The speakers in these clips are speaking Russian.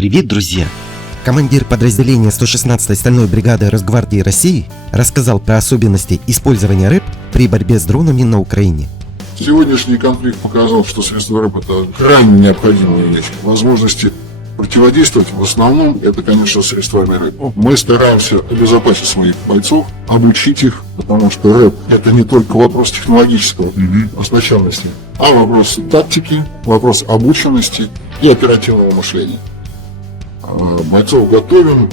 Привет, друзья! Командир подразделения 116-й стальной бригады Росгвардии России рассказал про особенности использования РЭП при борьбе с дронами на Украине. Сегодняшний конфликт показал, что средства РЭП – это крайне необходимая вещь. Возможности противодействовать в основном это, конечно, средствами РЭП. Мы стараемся обезопасить своих бойцов, обучить их, потому что РЭП – это не только вопрос технологического оснащенности, а вопрос тактики, вопрос обученности и оперативного мышления. Бойцов готовим,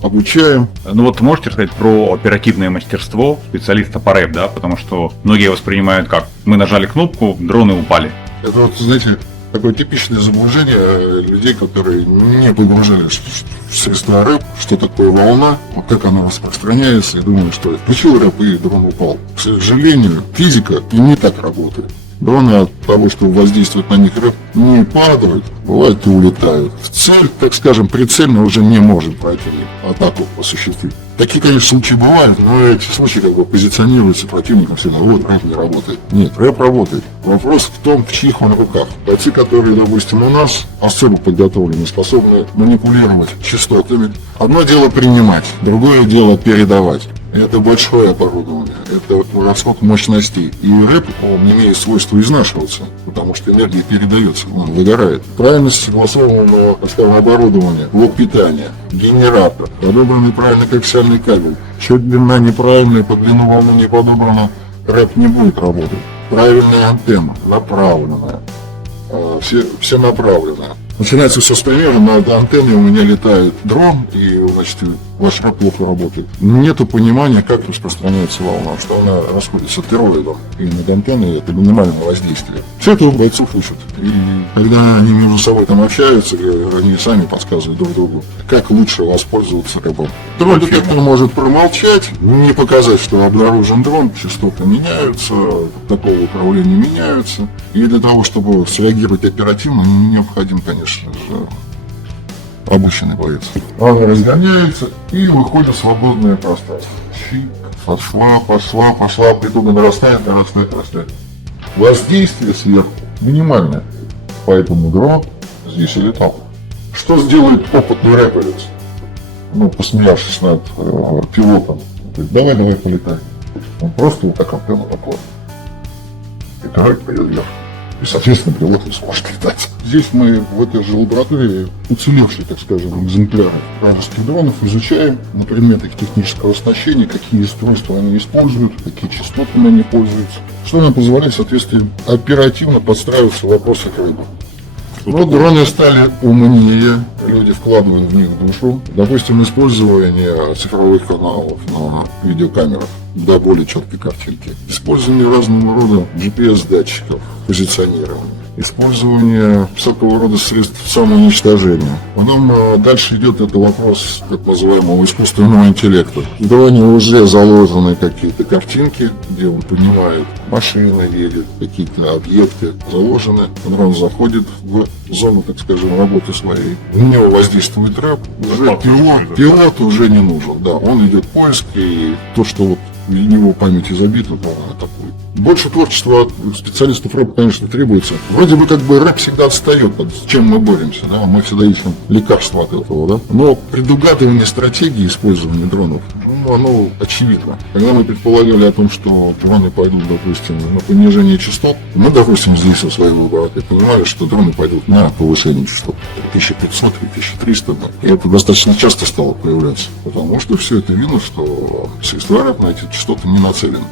обучаем. Ну вот можете рассказать про оперативное мастерство специалиста по РЭП, да? Потому что многие воспринимают как: мы нажали кнопку, дроны упали. Это вот, знаете, такое типичное заблуждение людей, которые не погружались в средства РЭП, что такое волна, вот как она распространяется, и думают, что включил РЭП и дрон упал. К сожалению, физика не так работает. Дроны от того, что воздействует на них РЭП, не падают, бывает и улетают. В цель, так скажем, прицельно уже не может противник атаку осуществить. Такие, конечно, случаи бывают, но эти случаи как бы позиционируются противником всегда. Вот РЭП не работает. Нет, РЭП работает. Вопрос в том, в чьих он руках. Бойцы, которые, допустим, у нас особо подготовлены, способны манипулировать частотами. Одно дело принимать, другое дело передавать. Это большое оборудование, это расход мощностей. И РЭП, он имеет свойство изнашиваться, потому что энергия передается, он выгорает. Правильно согласованного, так скажем, оборудования, блок питания, генератор, подобранный правильно коаксиальный кабель. Чуть длина неправильная, по длину волны не подобрана, РЭП не будет работать. Правильная антенна, направленная, все направленная. Начинается все с примера, над антенной у меня летает дрон, и, значит, ваш РЭП плохо работает. Нету понимания, как распространяется волна, что она расходится тероидом, и над антенной это минимальное воздействие. Все это у бойцов учат. И когда они между собой там общаются, они сами подсказывают друг другу, как лучше воспользоваться РЭПом. Дрон-детектор может промолчать, не показать, что обнаружен дрон, частоты меняются, такого управления меняются. И для того, чтобы среагировать оперативно, необходим, конечно же, обученный боец. Он разгоняется и выходит в свободное пространство. Щик, пошла, амплитуда нарастает. Воздействие сверху минимальное, поэтому дрон здесь и летал. Что сделает опытный рэперец? Ну, посмеявшись над пилотом, говорит: давай полетай. Он просто вот так антенну такой. И рэп пойдет вверх. И, соответственно, пилот не сможет летать. Здесь мы в этой же лаборатории уцелевшие, так скажем, экземпляры вражеских дронов изучаем на предмет их технического оснащения, какие устройства они используют, какие частотами они пользуются, что нам позволяет, соответственно, оперативно подстраиваться в вопросах РЭПа. Вот дроны стали умнее, люди вкладывают в них душу. Допустим, использование цифровых каналов на видеокамерах для более четкой картинки. Использование разного рода GPS-датчиков, позиционирования. Использование всякого рода средств самоуничтожения. Потом дальше идет это вопрос так называемого искусственного интеллекта. В дроне уже заложены какие-то картинки, где он понимает, машина едет, какие-то объекты заложены. Дрон заходит в зону, так скажем, работы своей. В него воздействует РЭП. Уже пилот уже не нужен. Да, он идет поиск, и то, что вот в его памяти забито, то он атакует. Больше творчества от специалистов РЭП, конечно, требуется. Вроде бы как бы РЭП всегда отстает, с чем мы боремся, да, мы всегда ищем лекарства от этого, да. Но предугадывание стратегии использования дронов, ну, оно очевидно. Когда мы предполагали о том, что дроны пойдут, допустим, на понижение частот, мы, допустим, здесь в своей лаборатории понимали, что дроны пойдут на повышение частот 3500, 3300, да. И это достаточно часто стало появляться, потому что все это видно, что средства РЭП на эти частоты не нацелены.